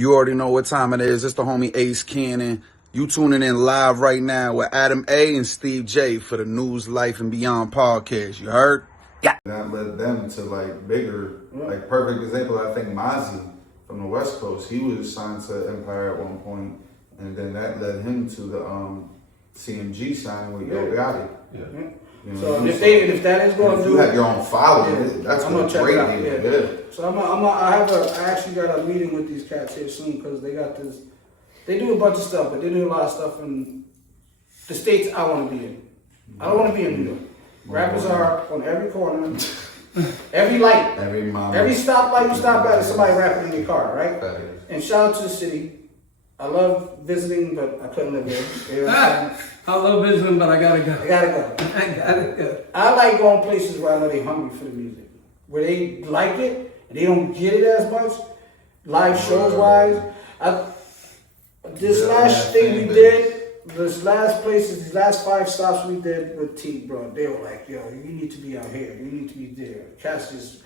You already know what time it is. It's the homie Ace Kannon. You tuning in live right now with Adam A and Steve J for the News, Life, and Beyond podcast. You heard? Yeah. That led them to like bigger, like perfect example. I think MaszV from the West Coast, he was signed to Empire at one point, and then that led him to the CMG signing with Yo Gotti. Yeah. You know So if that is going to do, you have your own following. That's I'm gonna check great. it out. Yeah. So I actually got a meeting with these cats here soon because they got this. They do a bunch of stuff, but they do a lot of stuff in the states I want to be in. I don't want to be in New York. Rappers are on every corner, every light, every stoplight you stop at, there's somebody rapping in your car, right? And shout out to the city. I love visiting, but I couldn't live there. You know what I'm saying? I love visiting, but I gotta go. I gotta go. I like going places where I know they're hungry for the music, where they like it and they don't get it as much. Live shows wise, these last 5 stops we did with T, bro, they were like, yo, you need to be out here, you need to be there. Cats just,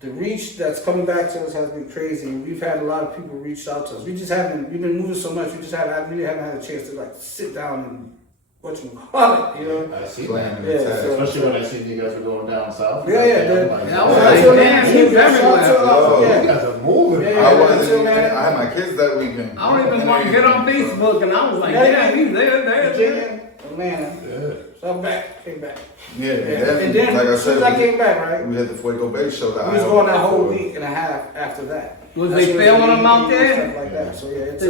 the reach that's coming back to us has been crazy. We've had a lot of people reach out to us. We've been moving so much, I really haven't had a chance to like sit down and whatchamacallit, you know? I see that. Yeah, so, especially when I see you guys were going down south. Yeah. I was like, damn, he's everywhere. You guys are moving. I had my kids that weekend. I don't even want to get on Facebook, and I was like, yeah, he's there. Atlanta. Yeah. So I'm came back. Yeah. And then like I as soon said, as I came back, right? we had the Fuego Bay show. We was going that whole week and a half after that. Was they filming him out there? Stuff like that. So yeah, it's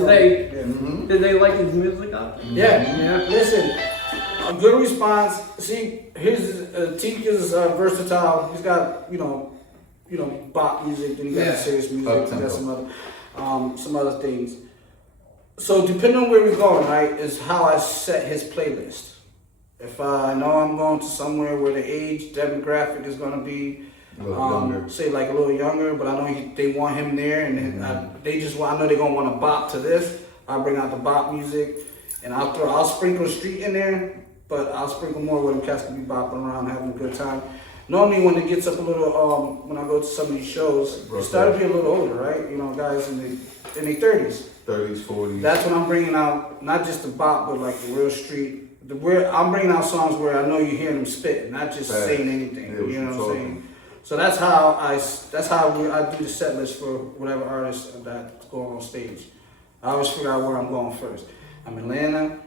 Did they like his music out there? Yeah. Listen, a good response. See, his Teak is versatile. He's got you know, bop music, then he got serious music, he got some other things. So depending on where we're going, right, is how I set his playlist. If I know I'm going to somewhere where the age demographic is going to be, say like a little younger, but I know they want him there, and then I know they're going to want to bop to this. I'll bring out the bop music, and I'll sprinkle street in there, but I'll sprinkle more with them cats to be bopping around, having a good time. Normally when it gets up a little, when I go to some of these shows, it started to be a little older, right? You know, guys in their 30s. 30s, 40s. That's when I'm bringing out not just the bop, but like the real street. I'm bringing out songs where I know you hear them spit, not just saying anything. You know what I'm saying? So that's how I do the set list for whatever artist that's going on stage. I always figure out where I'm going first. I'm in Atlanta.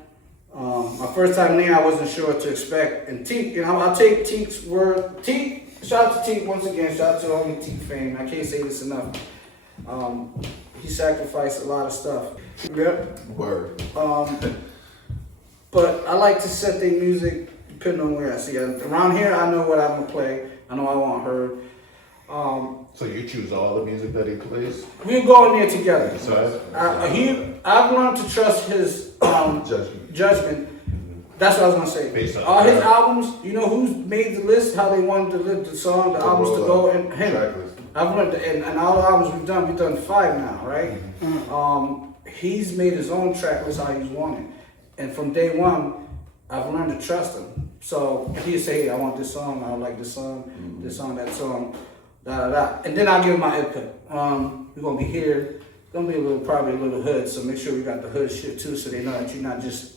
My first time there, I wasn't sure what to expect. And Teak, I'll take Teak's word. Teak, shout out to Teak once again. Shout out to all the Teak fame. I can't say this enough. He sacrificed a lot of stuff. Yep. Word. But I like to set their music depending on where I see it. Around here, I know what I'm gonna play. I know I want heard. So you choose all the music that he plays? We're going there together. So I've learned to trust his judgment. That's what I was gonna say. Based on all his albums, you know who's made the list, how they wanted the song, the albums to go, and him. I've learned, and all the albums we've done 5 now, right? He's made his own track list how he's wanted, and from day one, I've learned to trust him. So if he say, hey, I want this song, I like this song, this song, that song, and then I'll give him my input. We're gonna be here. It's gonna be probably a little hood, so make sure we got the hood shit too, so they know that you're not just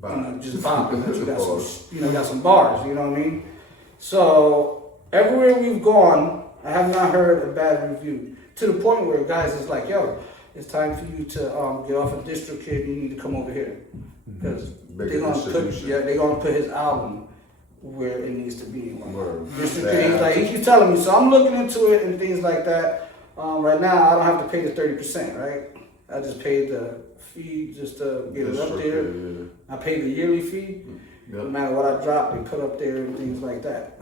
just bopping, that you got some, got some bars. You know what I mean? So everywhere we've gone, I have not heard a bad review. To the point where guys is like, yo, it's time for you to get off of DistroKid. You need to come over here because they're gonna put his album where it needs to be. DistroKid, he keeps telling me. So I'm looking into it and things like that. Right now, I don't have to pay the 30%, right? I just paid the fee just to get it up there. I pay the yearly fee. No matter what I drop, they put up there and things like that.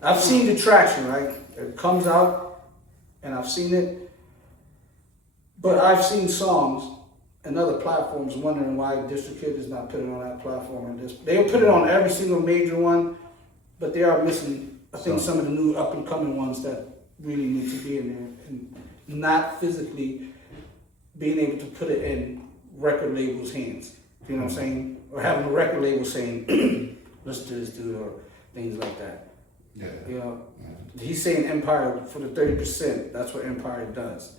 I've seen the traction, right? It comes out, and I've seen it. But I've seen songs and other platforms wondering why DistroKid is not putting it on that platform. They'll put it on every single major one, but they are missing, I think, some of the new up-and-coming ones that really need to be in there. And not physically being able to put it in record labels' hands. You know what I'm saying? Or having a record label saying, listen to this dude, or things like that. Yeah. You know, he's saying Empire for the 30%. That's what Empire does.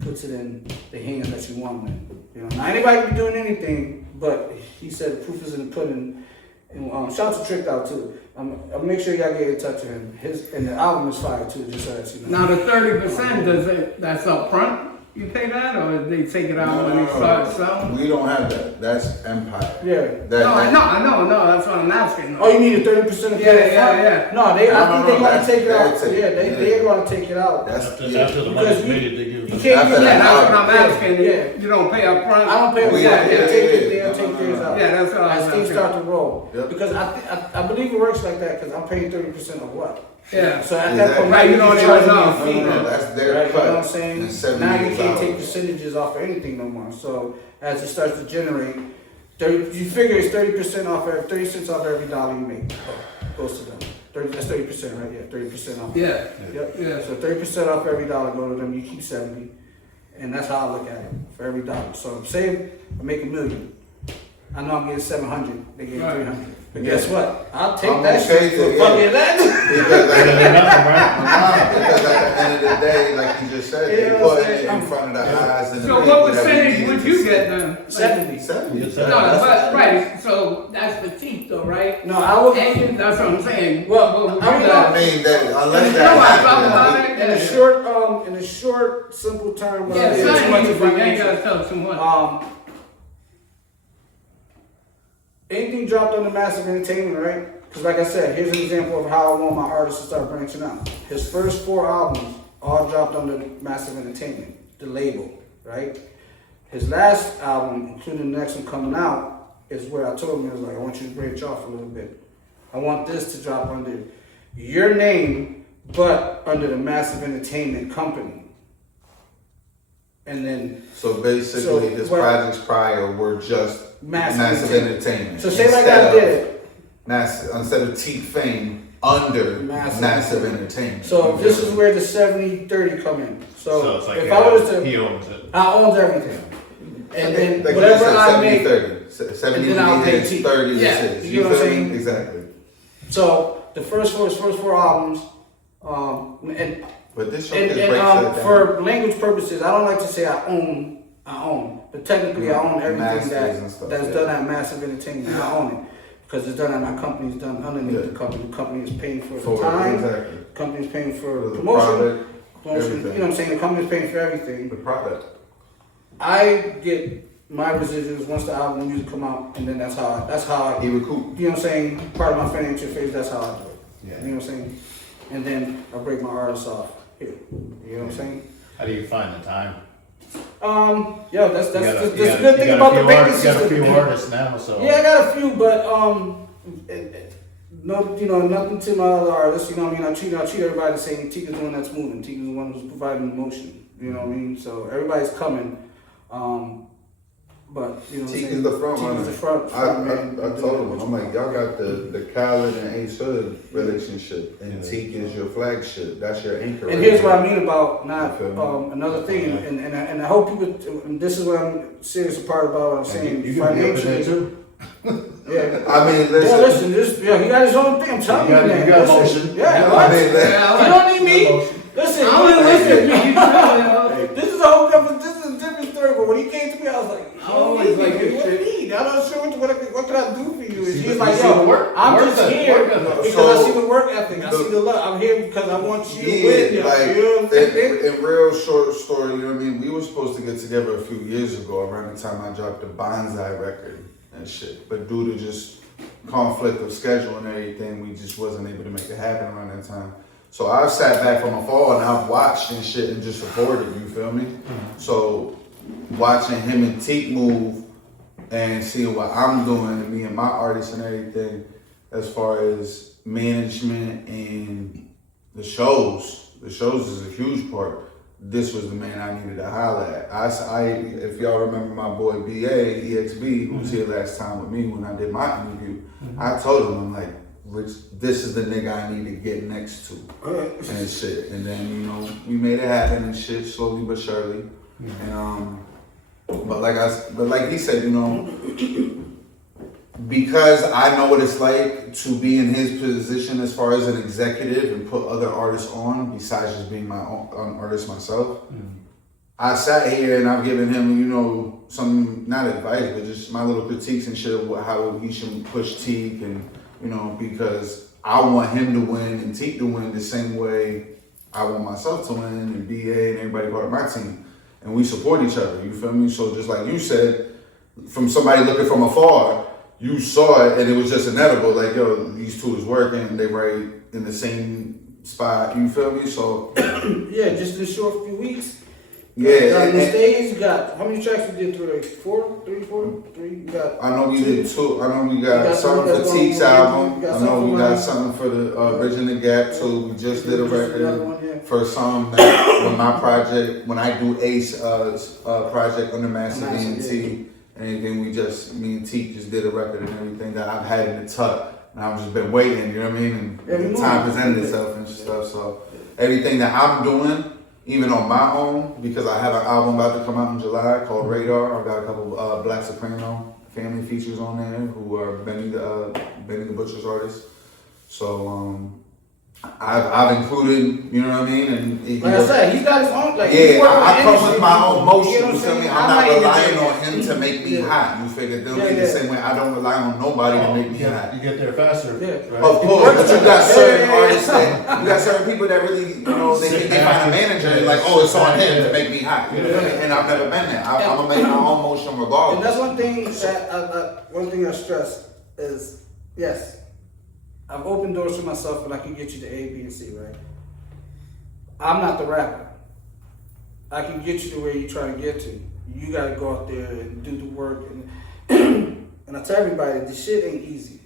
puts it in the hands that you want it in. You know, now anybody can be doing anything, but he said the proof is in the pudding. And shout out to Trick Out too. I'll make sure y'all get in touch with him. And the album is fire too, just so that you know. Now the 30%, that's up front? You pay that, or they take it out when they start selling? We don't have that. That's Empire. Yeah. I know. That's what I'm asking. Oh, you need a 30% of Yeah. No, I think they're gonna take it out. They're gonna take it out. After the money's made, they give You it. can't even That's what I'm asking. Yeah. You don't pay up front? I don't pay up front. They'll take theirs out. Yeah, that's what I was as things asking. start to roll. Yep. Because I believe it works like that because I'm paying 30% of what? Yeah. So at that point, Right, you don't even charging me know. a fee. No, that's their Right, you cut. know what I'm saying? And Now you can't $78. take percentages off of anything no more. So as it starts to generate, you figure it's 30% off 30 cents off every dollar you make. Goes to them. That's 30%, right? Yeah, 30% off. Yeah. Yep. Yeah. So 30% off every dollar go to them. You keep 70, and that's how I look at it for every dollar. So say I make $1 million. I know I'm getting 700. They get 300. But guess what? I'll take I'm that okay shit to- for yeah. fucking that. Because at the end of the day, like you just said, You they know what I'm put it saying? in front of the eyes. And So the what people that we percentage needed would to you see. get then? 70. 70. No, but, right, so that's the teeth though, right? No, I will. And that's what I'm saying. Well, What would I you mean, got? I mean, that, unless You know what I'm talking that about? happens, In a short, simple term, Yeah, without getting son, too much you ain't information. gotta tell too much. Anything dropped on the MaszV Entertainment, right? Because like I said, here's an example of how I want my artists to start branching out. His first 4 albums all dropped under MaszV Entertainment, the label, right? His last album, including the next one coming out, is where I told him, I was like, I want you to branch off a little bit. I want this to drop under your name, but under the MaszV Entertainment company. And then, so basically, his projects prior were just MaszV Entertainment. so say like I did. Instead of T Fame under MaszV Entertainment. So this is where the 70-30 come in. So it's like if I was to, he owns it. I owns everything. And then Like whatever you said, I make, 70-30. 70 and then I'll would be pay his, T. 30 Yeah, is his. you know what I'm feel me? saying? Exactly. so the first 4 albums, and But this show just breaks it down. for language purposes, I don't like to say I own, but technically I own everything Masters and stuff, that's yeah. done at MaszV Entertainment. I own it because it's done at my company. It's done underneath Yeah. the company. The company is paying for the For- time. exactly. The company is paying for The promotion. product, You know what I'm saying? The company is paying for everything. the product. I get my residuals once the album music come out, and then that's how I, He recoup. you know what I'm saying? Part of my financial phase, that's how I do it. Yeah. You know what I'm saying? And then I break my artists off here. You know what I'm saying? How do you find the time? Yeah, that's You got the good thing about the banking You got a few system. artists now, so. Yeah, I got a few, but no, you know, nothing to my other artists. You know what I mean? I treat everybody the same. Tika's the one that's moving. Tika's the one who's providing the motion. You know what I mean? So everybody's coming. But you know, what I'm Tika's saying? the front Tika's runner. the front man. I told him, I'm like, y'all got the Khaled and Ace Hood relationship, and Tika is your flagship. That's your anchor. And right here's there. what I mean about not You feel me? another thing, and I hope people. And this is what I'm serious about what I'm saying. You can be up in there Financially, too. yeah. I mean, Yeah, listen. listen, he got his own thing. I'm telling you, man. You got Listen, motion. yeah, I what? mean, You don't need me. Listen, this is a whole different. This is a different story. But when he came to me, I was like, I always like what your do you shit. need? I'm not sure what can I do for you. And See she's the- like, you see the yo, work? I'm Work just ethic, here work ethic. because So- I see the work ethic. I see the love. I'm here because I want you to win. Yeah, You like know what I'm saying? in real short story, you know what I mean? We were supposed to get together a few years ago around the time I dropped the Bonsai record and shit. But due to just conflict of schedule and everything, we just wasn't able to make it happen around that time. So I've sat back from afar and I've watched and shit and just supported, you feel me? So watching him and Teak move and seeing what I'm doing and me and my artists and everything as far as management and the shows is a huge part. This was the man I needed to holler at. If y'all remember my boy BA, EXB, who was here last time with me when I did my interview, I told him, I'm like, Rich, this is the nigga I need to get next to. And shit. And then, you know, we made it happen and shit, slowly but surely. And but like he said, you know, because I know what it's like to be in his position as far as an executive and put other artists on besides just being my own artist myself. I sat here and I've given him, you know, some, not advice, but just my little critiques and shit of how he should push Teak and, you know, because I want him to win and Teak to win the same way I want myself to win and BA and everybody part of my team. And we support each other, you feel me? So just like you said, from somebody looking from afar, you saw it and it was just inevitable. Like, yo, these two is working, they right in the same spot, you feel me? So yeah, just in a short few weeks. Yeah, on the stage, you got how many tracks we did through there? 4, 3, 4, 3. You got. I know we did 2. I know we got something for Teak's album. I know we got something for the Bridging the Gap too. We just did a record for some that when my project, when I do Ace project under MaszV and anything, we just me and Teak just did a record and everything that I've had in the tuck. And I've just been waiting, you know what I mean? And time presented itself and stuff. So everything that I'm doing, even on my own, because I have an album about to come out in July called Radar. I got a couple Black Soprano family features on there who are Benny the Butcher's artist. So I've included, you know what I mean? And like I said, he's got his own. Like, I come with my own motion. You feel me? I'm not relying on him to make me hot. You figure they'll be the same way I don't rely on nobody to make me hot. You get there faster. Right? Of course, but you got certain artists that you got certain people that really, you know, they find a manager and like, oh, it's on him to make me hot. You know what I mean? And I've never been there. I'm gonna make my own motion regardless. And that's one thing I stress is yes. I've opened doors for myself and I can get you to A, B, and C, right? I'm not the rapper. I can get you to where you're trying to get to. You gotta go out there and do the work. And I tell everybody, this shit ain't easy.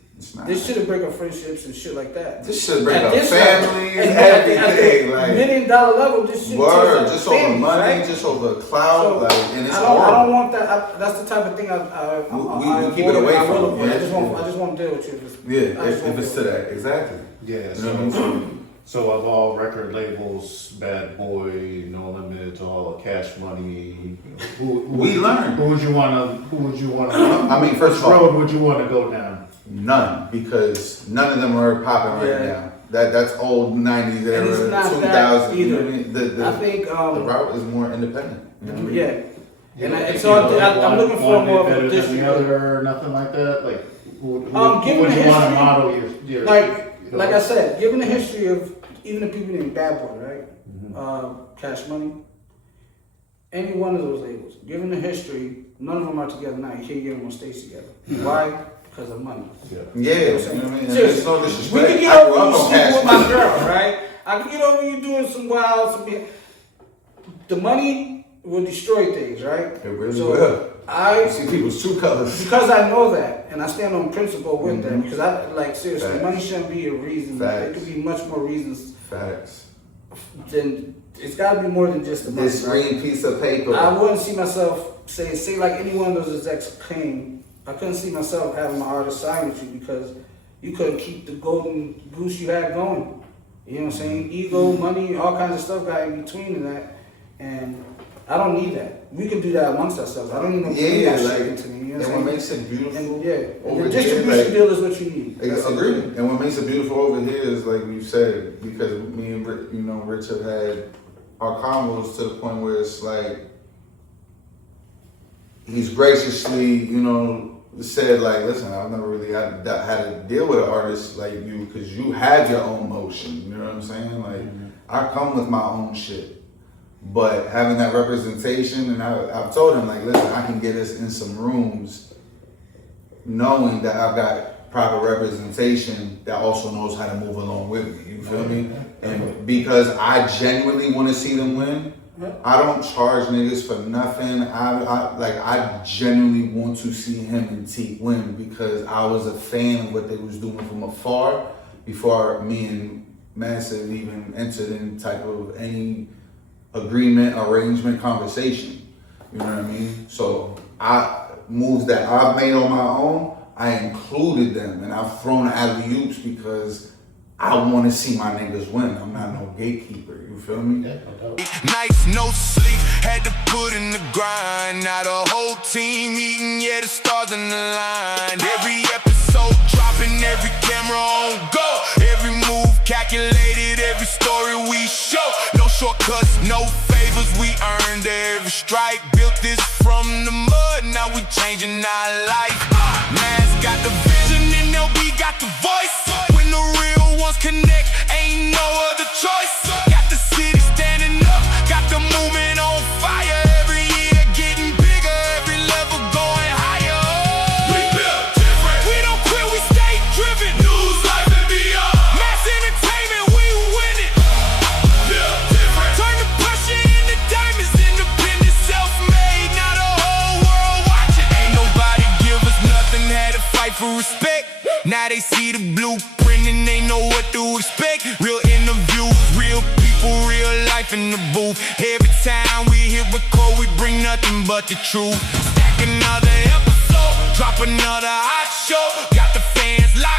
This shit'll break up friendships and shit like that. This shit break up family and everything. Like $1 million level, this shit. Word, just over money, right? Just over clout, so, like, and it's I don't want that. That's the type of thing we keep it away from. I just want to deal with you. If it's to that, exactly. Yeah. You know what I mean? So of all record labels, Bad Boy, No Limit, to all Cash Money, we learned. Who would you want to? I mean, first which of all, road would you want to go down? None, because none of them are popping right now. That's old 90s era, 2000s. You know what I mean? I think the route is more independent. You know what I mean? And so I'm looking for more of a district or nothing like that. Like, who would you want to model your like I said, given the history of even the people named Bad Boy, right? Cash Money, any one of those labels, given the history, none of them are together now. You can't get them on stage together. Why? Because of money. You know what I mean? Seriously, no disrespect. we can get over you sleeping with my girl, right? I can get over you doing some wild, the money will destroy things, right? It really will. I see people's true colors. Because I know that, and I stand on principle with that, because I, like, seriously, money shouldn't be a reason. There could be much more reasons. Facts. Then it's got to be more than just the money. This green piece of paper. I wouldn't see myself, say like any one of those execs came, I couldn't see myself having my artist sign with you because you couldn't keep the golden goose you had going. You know what I'm saying? Ego, money, all kinds of stuff got in between in that. And I don't need that. We can do that amongst ourselves. I don't need no like, into me. You know what makes it beautiful? And the distribution deal is what you need. Agreed. And what makes it beautiful over here is, like we've said, because me and Rich have had our combos to the point where it's like he's graciously, said like, listen, I've never really had to deal with an artist like you because you have your own motion. You know what I'm saying? Like, I come with my own shit, but having that representation, and I've told him like, listen, I can get us in some rooms, knowing that I've got proper representation that also knows how to move along with me. You feel me? And because I genuinely want to see them win. I don't charge niggas for nothing. I genuinely want to see him and Teak win because I was a fan of what they was doing from afar before me and MaszV even entered in type of any agreement, arrangement, conversation. You know what I mean? So moves that I've made on my own, I included them and I've thrown alley-oops because I want to see my niggas win. I'm not no gatekeeper. You feel me? Nights, no sleep, had to put in the grind. Now the whole team eating, yeah, the stars in the line. Every episode dropping, every camera on go. Every move calculated, every story we show. No shortcuts, no favor. us, we earned every stripe. Built this from the mud, now we changing our life. MaszV got the vision and LB got the voice. When the real ones connect, ain't no other choice. Got the city standing up, got the movement on fire. Every year getting bigger, every level going higher. We built different, we don't quit, we stay driven. News, life, and beyond. MaszV Entertainment, we win it. Built different, turn the pressure into diamonds. Independent, self-made, now the whole world watching. Ain't nobody give us nothing, had to fight for respect. Now they see the blueprint and they know what to expect. Real interviews, real people, real life in the booth. Every time we hit record, we bring nothing but the truth. Stack another episode, drop another hot show. Got the fans live.